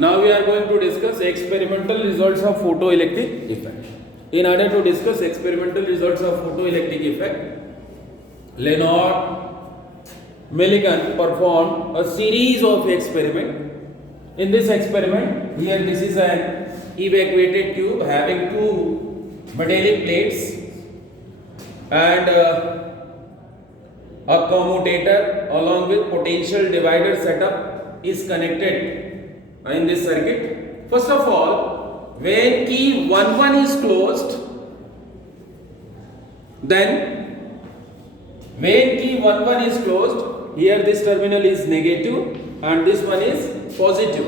Now we are going to discuss experimental results of photoelectric effect. In order to discuss experimental results of photoelectric effect, Leonard Millikan performed a series of experiments. In this experiment, here this is an evacuated tube having two metallic plates and a commutator along with potential divider setup is connected in this circuit. First of all, when key 1 is closed, then when key 1 is closed, here this terminal is negative and this one is positive.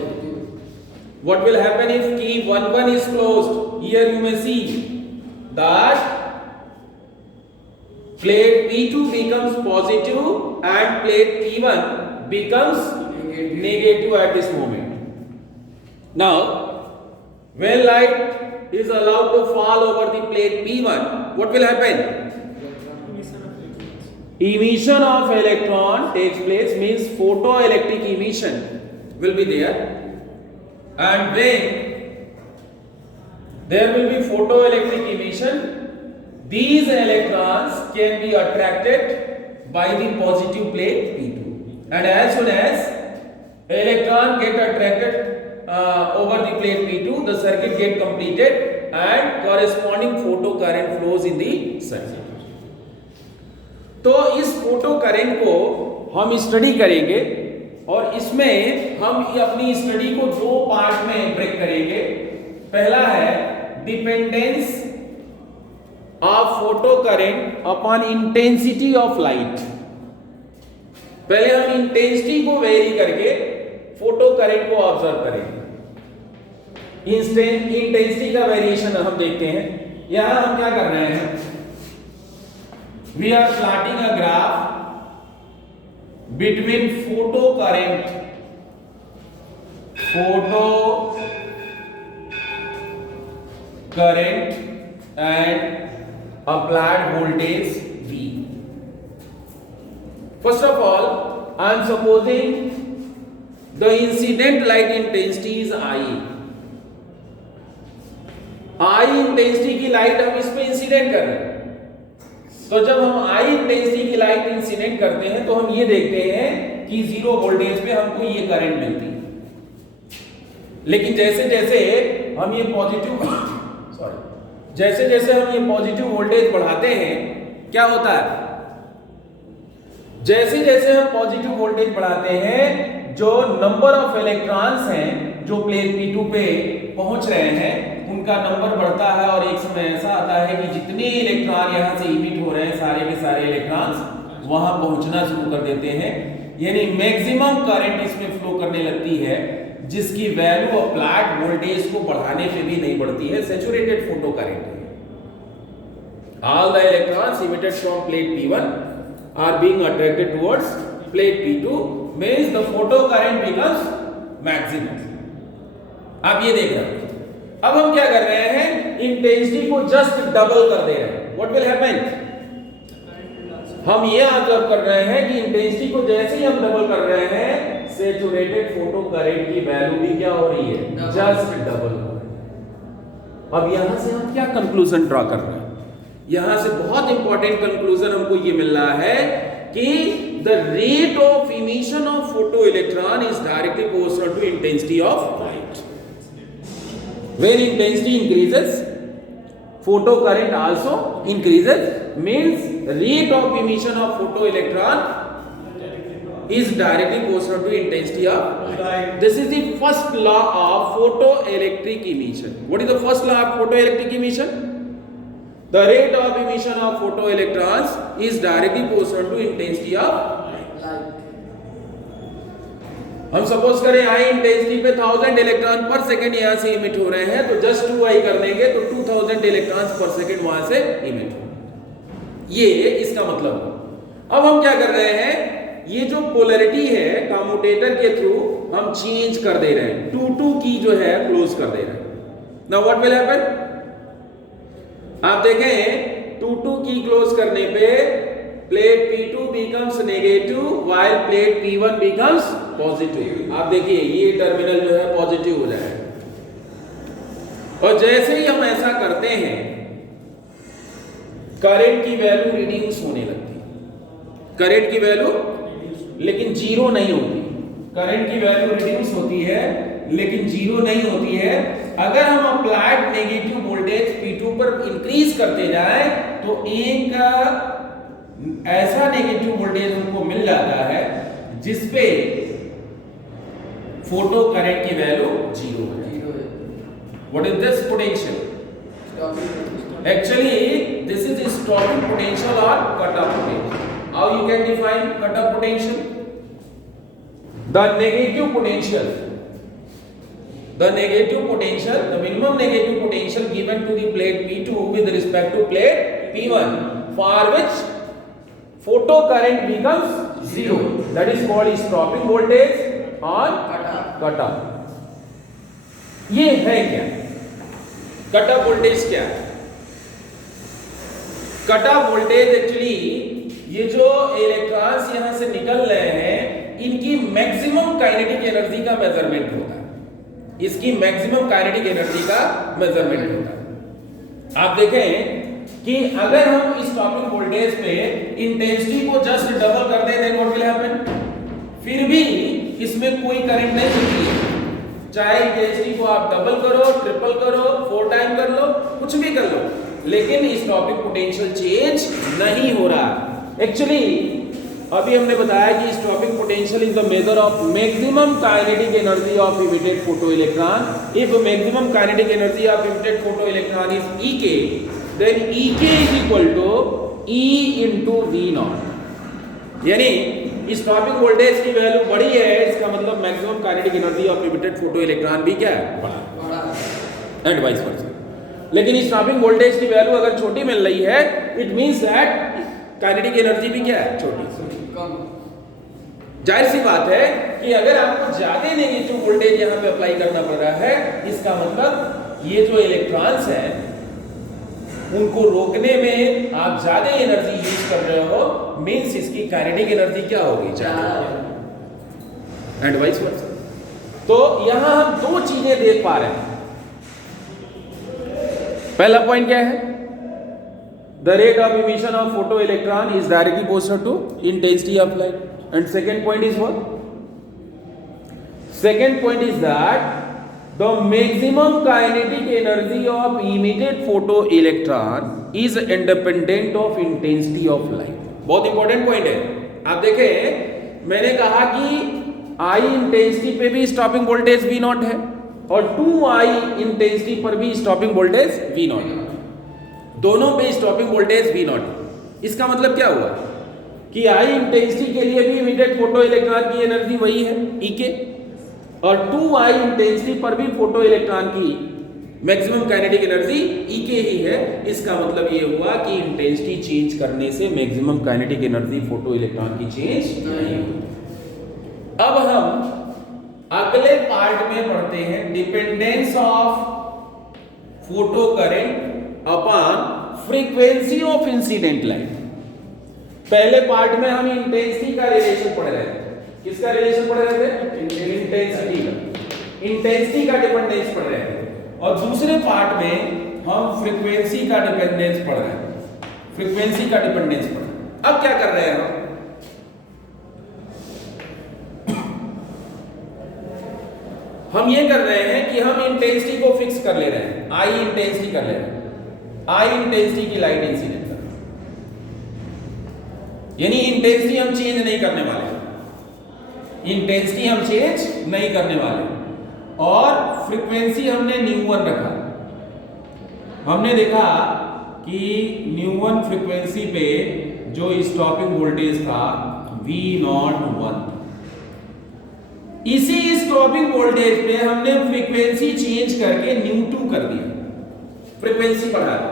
What will happen if key 1 is closed? Here you may see that plate P2 becomes positive and plate P1 becomes negative at this moment. Now, when light is allowed to fall over the plate P1, what will happen? Emission of electron takes place, means photoelectric emission will be there, and when there will be photoelectric emission, these electrons can be attracted by the positive plate P2, and as soon as electron get attracted over the plate P2, the circuit get completed and corresponding photo current flows in the circuit. तो इस photo current को हम study करेंगे और इसमें हम अपनी study को दो पार्ट में ब्रेक करेंगे. पहला है dependence of photo current upon intensity of light. पहले हम इंटेंसिटी को वेरी करके फोटो करंट को ऑब्जर्व करेंगे. इंटेंसिटी का वेरिएशन हम देखते हैं. यहां हम क्या कर रहे हैं, we are plotting a graph between photo current and applied voltage V. First of all, I am supposing the incident light intensity is I. I intensity की लाइट हम इस पे इंसिडेंट कर रहे हैं. तो जब हम I इंटेंसिटी की लाइट इंसिडेंट करते हैं तो हम ये देखते हैं कि 0 वोल्टेज पे हमको ये करंट मिलती है. लेकिन जैसे जैसे हम ये पॉजिटिव वोल्टेज बढ़ाते हैं, क्या होता है, जैसे जैसे हम पॉजिटिव वोल्टेज बढ़ाते हैं, जो नंबर ऑफ इलेक्ट्रॉन्स हैं जो प्लेट P2 पे पहुंच रहे हैं उनका नंबर बढ़ता है और एक समय ऐसा आता है कि जितने इलेक्ट्रॉन यहां से इमिट हो रहे हैं सारे के सारे इलेक्ट्रॉन्स वहां पहुंचना शुरू कर देते हैं. यानी मैक्सिमम करंट इसमें फ्लो करने लगती है जिसकी वैल्यू अप्लाइड वोल्टेज को बढ़ाने पे भी नहीं बढ़ती है. सैचुरेटेड फोटो करंट है. All the electrons emitted from plate P1 are being attracted towards plate P2, means the photo current becomes maximum. आप ये देख रहे हैं. अब हम क्या कर रहे हैं, इंटेंसिटी को जस्ट डबल कर दे रहे हैं. व्हाट विल हैपन, हम ये ऑब्जर्व कर रहे हैं कि इंटेंसिटी को जैसे ही हम डबल कर रहे हैं, सैचुरेटेड फोटो करंट की वैल्यू भी क्या हो रही है, जस्ट डबल हो रही है. अब यहां से हम क्या कंक्लूजन ड्रॉ कर रहे हैं, यहां से बहुत इंपॉर्टेंट कंक्लूजन हमको ये मिल रहा है कि the rate of emission of photo electron is directly proportional to intensity of light. When intensity increases, photo current also increases, means rate of emission of photoelectron is directly proportional to intensity of light. This is the first law of photoelectric emission. What is the first law of photoelectric emission? The rate of emission of photoelectrons is directly proportional to intensity of light. हम suppose करें I intensity पे 1000 electron पर second यहां से emit हो रहे हैं, तो जस्ट 2I कर देंगे तो 2000 इलेक्ट्रॉन्स पर सेकंड वहां से इमिट हो. ये इसका मतलब है. अब हम क्या कर रहे हैं, ये जो पोलैरिटी है कम्यूटेटर के थ्रू हम चेंज कर दे रहे हैं. 2 की जो है क्लोज कर दे रहे हैं. नाउ व्हाट विल हैपन, आप देखें 2 की क्लोज करने पे plate P2 becomes negative while plate P1 becomes positive. आप देखिए ये टर्मिनल जो है पॉजिटिव हो जाएगा, और जैसे ही हम ऐसा करते हैं करंट की वैल्यू रिड्यूस होने लगती है। करंट की वैल्यू लेकिन जीरो नहीं होती। करंट की वैल्यू रिड्यूस होती है लेकिन जीरो नहीं होती है। अगर हम अप्लाइड नेगेटिव वोल्टेज P2 पर इंक्रीज करते जाएं तो एक ऐसा नेगेटिव वोल्टेज हमको मिल जाता है जिसपे फोटो करंट की वैल्यू जीरो है। What is this potential? Actually, this is stopping potential or cutoff potential. How you can define cutoff potential? The negative potential, the minimum negative potential given to the plate P2 with respect to plate P1, for which photo current becomes zero. That is called stopping voltage or cutoff. ये है क्या? Cut off voltage क्या है? Cut off voltage actually ये जो electrons यहां से निकल रहे हैं इनकी मैक्सिमम काइनेटिक एनर्जी का मेजरमेंट होता है। इसकी मैक्सिमम काइनेटिक एनर्जी का मेजरमेंट होता है। आप देखें कि अगर हम स्टॉपिंग वोल्टेज पे इंटेंसिटी को जस्ट डबल कर दें देन व्हाट विल हैपन? फिर भी इसमें कोई करंट नहीं चलती है। चाहे इंटेंसिटी को आप डबल करो, ट्रिपल करो, 4 टाइम कर लो, कुछ भी कर लो, लेकिन स्टॉपिंग पोटेंशियल चेंज नहीं हो रहा। एक्चुअली अभी हमने बताया कि stopping potential is the measure of maximum kinetic energy of emitted photoelectron. If maximum kinetic energy of emitted photoelectron is Ek, then Ek is equal to E into V0। यानी stopping voltage की value बड़ी है, इसका मतलब maximum kinetic energy of emitted photoelectron भी क्या है? बड़ा। And vice versa. लेकिन स्टॉपिंग वोल्टेज की वैल्यू अगर छोटी मिल रही है it means that kinetic energy भी क्या है? छोटी। जाहिर सी बात है कि अगर आपको ज्यादा नेगेटिव वोल्टेज यहां पे अप्लाई करना पड़ रहा है, इसका मतलब ये जो इलेक्ट्रॉन्स हैं उनको रोकने में आप ज्यादा एनर्जी यूज कर रहे हो, मींस इसकी काइनेटिक एनर्जी क्या होगी? ज्यादा। And vice versa. तो यहां हम दो चीजें देख पा रहे हैं। पहला पॉइंट क्या है? The rate of emission of photo electron is directly proportional to intensity of light. And second point is what? Second point is that the maximum kinetic energy of emitted photoelectron is independent of intensity of light। बहुत important point है। आप देखें मैंने कहा कि I intensity पे भी stopping voltage V0 है और 2I इंटेंसिटी पर भी स्टॉपिंग वोल्टेज V0 है। दोनों पे स्टॉपिंग वोल्टेज V0 है। इसका मतलब क्या हुआ कि I इंटेंसिटी के लिए भी इमिटेड फोटो इलेक्ट्रॉन की एनर्जी वही है Ek, और 2I इंटेंसिटी पर भी फोटो इलेक्ट्रॉन की मैक्सिमम काइनेटिक एनर्जी Ek ही है। इसका मतलब ये हुआ कि इंटेंसिटी चेंज करने से maximum kinetic energy photo electron की चेंज नहीं होती। अब हम अगले पार्ट में पढ़ते हैं dependence of photo current upon frequency of incident light. पहले पार्ट में हम इंटेंसिटी का रिलेशन पढ़ रहे थे। किसका रिलेशन पढ़ रहे थे? इंटेंसिटी का। इंटेंसिटी का डिपेंडेंस पढ़ रहे थे। और दूसरे पार्ट में हम फ्रीक्वेंसी का डिपेंडेंस पढ़ रहे हैं। फ्रीक्वेंसी का डिपेंडेंस पढ़ रहे हैं। अब क्या कर रहे हैं हम ये कर रहे हैं कि हम इंटेंसिटी को फिक्स कर ले रहे हैं। आई इंटेंसिटी कर ले रहे हैं। आई इंटेंसिटी की लाइट इंसिडेंट कर, यानी इंटेंसिटी हम चेंज नहीं करने वाले। इंटेंसिटी हम चेंज नहीं करने वाले और फ्रीक्वेंसी हमने ν1 रखा। हमने देखा कि ν1 फ्रीक्वेंसी पे जो स्टॉपिंग वोल्टेज था V01, इसी स्टॉपिंग वोल्टेज पे हमने फ्रीक्वेंसी चेंज करके ν2 कर दिया, फ्रीक्वेंसी बढ़ा दी।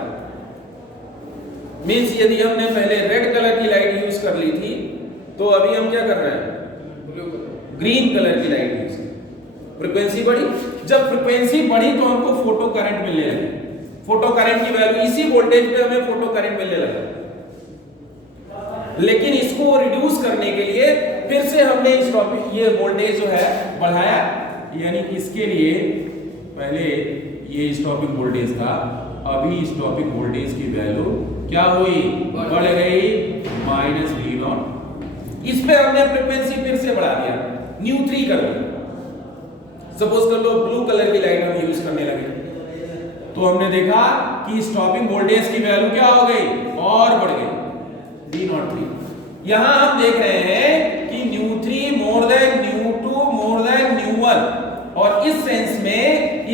मींस यदि हमने पहले रेड कलर की लाइट यूज कर ली थी तो अभी हम क्या कर रहे हैं? ग्रीन कलर की लाइट यूज कर। फ्रीक्वेंसी बढ़ी। जब फ्रीक्वेंसी बढ़ी तो हमको फोटो करंट मिलने लगा। फोटो करंट की वैल्यू इसी वोल्टेज पे हमें फोटो करंट मिलने लगा। लेकिन इसको रिड्यूस करने के लिए फिर से हमने इस टॉपिक ये वोल्टेज जो है बढ़ाया, यानी इसके लिए पहले ये स्टॉपिंग वोल्टेज था, अभी स्टॉपिंग वोल्टेज की वैल्यू क्या हुई, बढ़ गई -V0। इस पे हमने फ्रीक्वेंसी फिर से बढ़ा दिया, ν3 कर दिया। सपोज कर लो ब्लू कलर की लाइट हम यूज करने लगे, तो हमने देखा कि स्टॉपिंग वोल्टेज की वैल्यू क्या हो गई, और बढ़ गई V03। यहां हम देख रहे हैं कि ν3 मोर देन ν2 मोर देन ν1, और इस सेंस में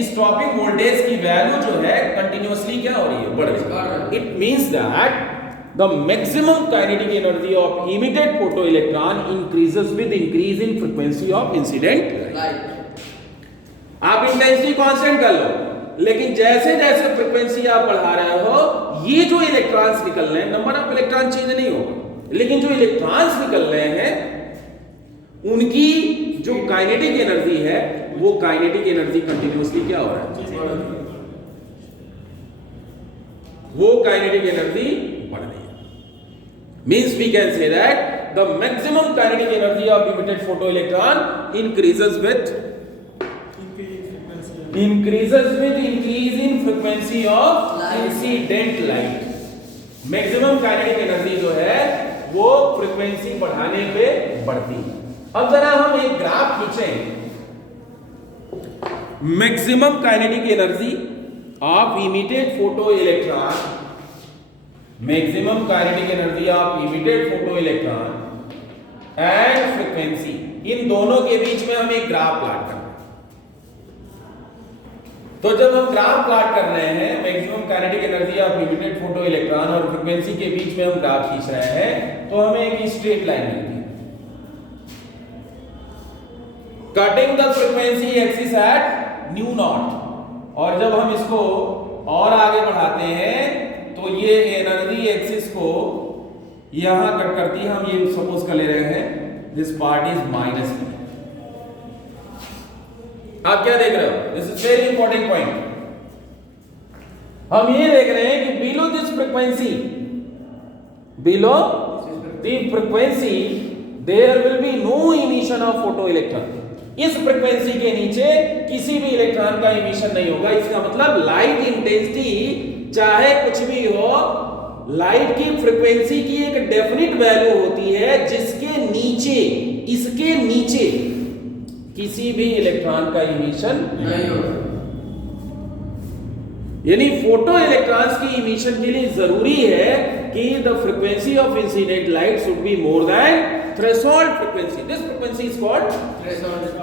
स्टॉपिंग वोल्टेज की वैल्यू जो है कंटिन्यूअसली क्या हो रही है, बढ़ रही है। It means that the maximum kinetic energy of emitted photoelectron increases with increase in frequency of incident light. आप इंटेंसिटी कांस्टेंट कर लो, लेकिन जैसे जैसे फ्रीक्वेंसी आप बढ़ा रहे हो, ये जो इलेक्ट्रॉन्स निकल रहे हैं, नंबर ऑफ इलेक्ट्रॉन चेंज नहीं होगा, लेकिन जो इलेक्ट्रॉन्स निकल रहे हैं उनकी जो काइनेटिक एनर्जी है, वो काइनेटिक एनर्जी कंटिन्यूअसली क्या हो रहा है, वो काइनेटिक एनर्जी बढ़ रही है। Means we can say that the maximum kinetic energy of emitted photoelectron increases with increase in frequency of incident light. Maximum kinetic energy जो है वो फ्रीक्वेंसी बढ़ाने पे बढ़ती है। अब जरा हम एक ग्राफ खींचें, maximum kinetic energy of emitted photoelectron, maximum kinetic energy of emitted photoelectron and frequency, इन दोनों के बीच में हम एक ग्राफ प्लॉट करते हैं। तो जब हम ग्राफ प्लॉट कर रहे हैं, maximum kinetic energy of emitted photoelectron और फ्रीक्वेंसी के बीच में हम ग्राफ खींच रहे हैं, तो हमें एक स्ट्रेट लाइन मिलती है, cutting the frequency axis at ν0। और जब हम इसको और आगे बढ़ाते हैं तो ये एनर्जी एक्सिस को यहां कट करती है। हम ये सपोज कर ले रहे हैं दिस पार्ट इज -V। आप क्या देख रहे हो, this is very important point. हम ये देख रहे हैं कि below this frequency, below the frequency there will be no emission of photoelectron. इस फ्रीक्वेंसी के नीचे किसी भी इलेक्ट्रॉन का इमिशन नहीं होगा। इसका मतलब लाइट इंटेंसिटी चाहे कुछ भी हो, लाइट की फ्रीक्वेंसी की एक डेफिनिट वैल्यू होती है जिसके नीचे, इसके नीचे किसी भी इलेक्ट्रॉन का इमिशन नहीं होगा। यानी फोटो इलेक्ट्रॉन्स की इमिशन के लिए जरूरी है कि the frequency of incident light should be more than threshold frequency. This frequency is called threshold.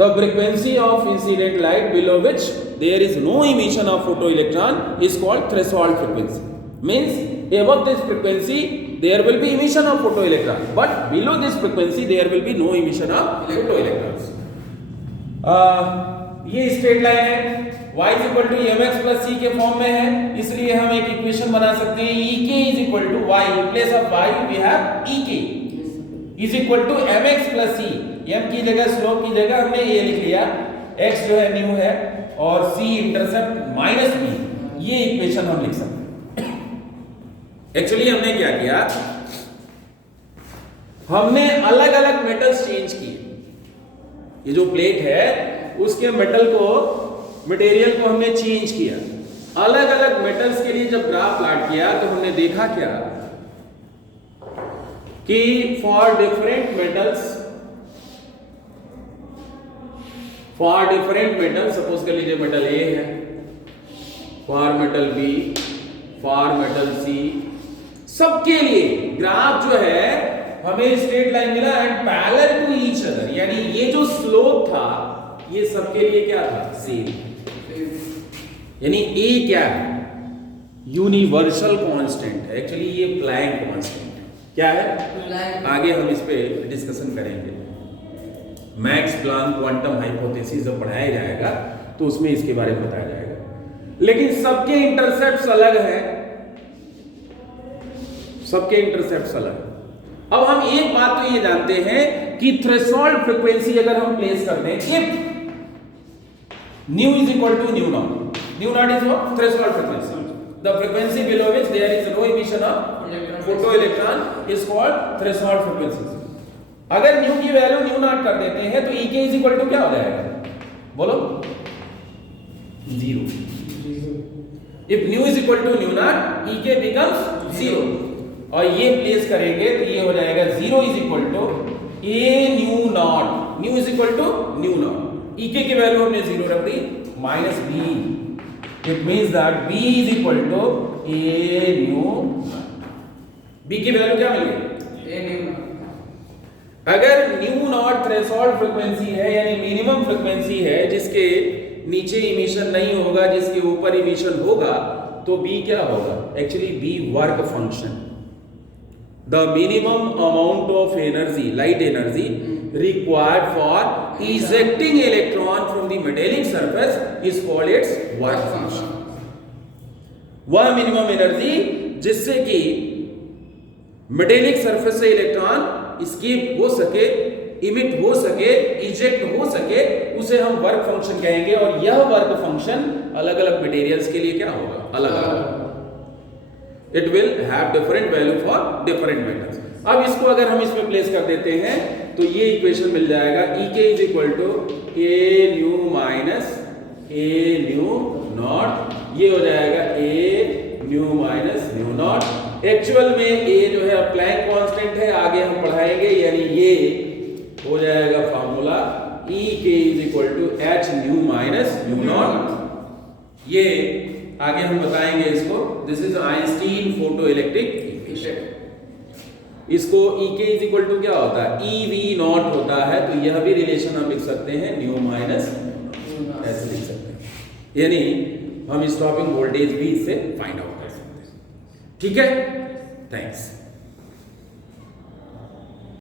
The frequency of incident light below which there is no emission of photoelectron is called threshold frequency. Means above this frequency there will be emission of photoelectron, but below this frequency there will be no emission of photoelectrons. ये straight line है, y is equal to mx plus c के form में है, इसलिए हम एक equation बना सकते हैं ek is equal to y, in place of y we have ek is equal to mx plus c। m की जगह, स्लोप की जगह हमने ये लिख लिया, x जो है न्यू है और c इंटरसेप्ट -b, ये इक्वेशन हम लिख सकते हैं। एक्चुअली हमने क्या किया, हमने अलग अलग मेटल्स चेंज किए। ये जो प्लेट है उसके मेटल को, मटेरियल को हमने चेंज किया। अलग अलग मेटल्स के लिए जब ग्राफ प्लॉट किया तो हमने देखा क्या कि फॉर डिफरेंट मेटल्स, सपोज कर लीजिए मेटल ए है, for metal B, for metal C, सबके लिए ग्राफ जो है हमें स्ट्रेट लाइन मिला and parallel to each other. यानी ये जो स्लोप था ये सबके लिए क्या था, सेम। यानी ए क्या है, यूनिवर्सल कांस्टेंट है। एक्चुअली ये प्लैंक कांस्टेंट है। क्या है, आगे हम इस पे डिस्कशन करेंगे। मैक्स प्लैंक क्वांटम हाइपोथेसिस जब पढ़ाया जाएगा तो उसमें इसके बारे में बताया जाएगा। लेकिन सबके इंटरसेप्ट्स अलग है, सबके इंटरसेप्ट्स अलग। अब हम एक बात तो ये जानते हैं कि थ्रेशोल्ड फ्रीक्वेंसी अगर हम प्लेस कर दें, if nu is equal to nu not, nu not is what, threshold frequency, the frequency below which there is no emission of photo electron is called threshold frequency. Means the frequency below which there is no emission of photo electron is called threshold frequency. अगर nu की value nu not कर देते हैं तो E k is equal to क्या हो जाएगा, बोलो, 0. If nu is equal to nu not E k becomes 0. और ये प्लेस करेंगे तो ये हो जाएगा 0 is equal to A nu not. Nu is equal to nu not. E k की वैल्यू हमने 0 रख दी, minus B. It means that B is equal to A nu. B की वैल्यू क्या मिल गई, A न्यू. अगर न्यू नॉट थ्रेशोल्ड फ्रीक्वेंसी है यानी मिनिमम फ्रीक्वेंसी है जिसके नीचे इमिशन नहीं होगा, जिसके ऊपर इमिशन होगा, तो B क्या होगा, actually B work function. The minimum amount of energy, light energy required for ejecting electron from the metallic surface is called its work function. वह मिनिमम एनर्जी जिससे कि मेटेलिक सरफेस से इलेक्ट्रॉन स्केप हो सके, emit हो सके, eject हो सके, उसे हम वर्क फंक्शन कहेंगे. और यह वर्क फंक्शन अलग अलग मटेरियल्स के लिए क्या होगा, अलग अलग. It will have different value for different metals. अब इसको अगर हम इसमें प्लेस कर देते हैं तो ये इक्वेशन मिल जाएगा, E k is equal to A nu minus A nu not. ये हो जाएगा A nu minus nu not. Actual में A जो है प्लैंक कांस्टेंट है, आगे हम पढ़ाएंगे, यानी ये हो जाएगा formula E k is equal to H nu minus nu not. ये आगे हम बताएंगे इसको. This is Einstein photoelectric equation. इसको E k is equal to क्या होता है, E v नॉट होता है. तो यह भी रिलेशन हम लिख सकते हैं, न्यू माइनस ऐसे लिख सकते हैं, यानी हम स्टॉपिंग वोल्टेज भी इससे फाइंड आउट कर सकते हैं. ठीक है, थैंक्स.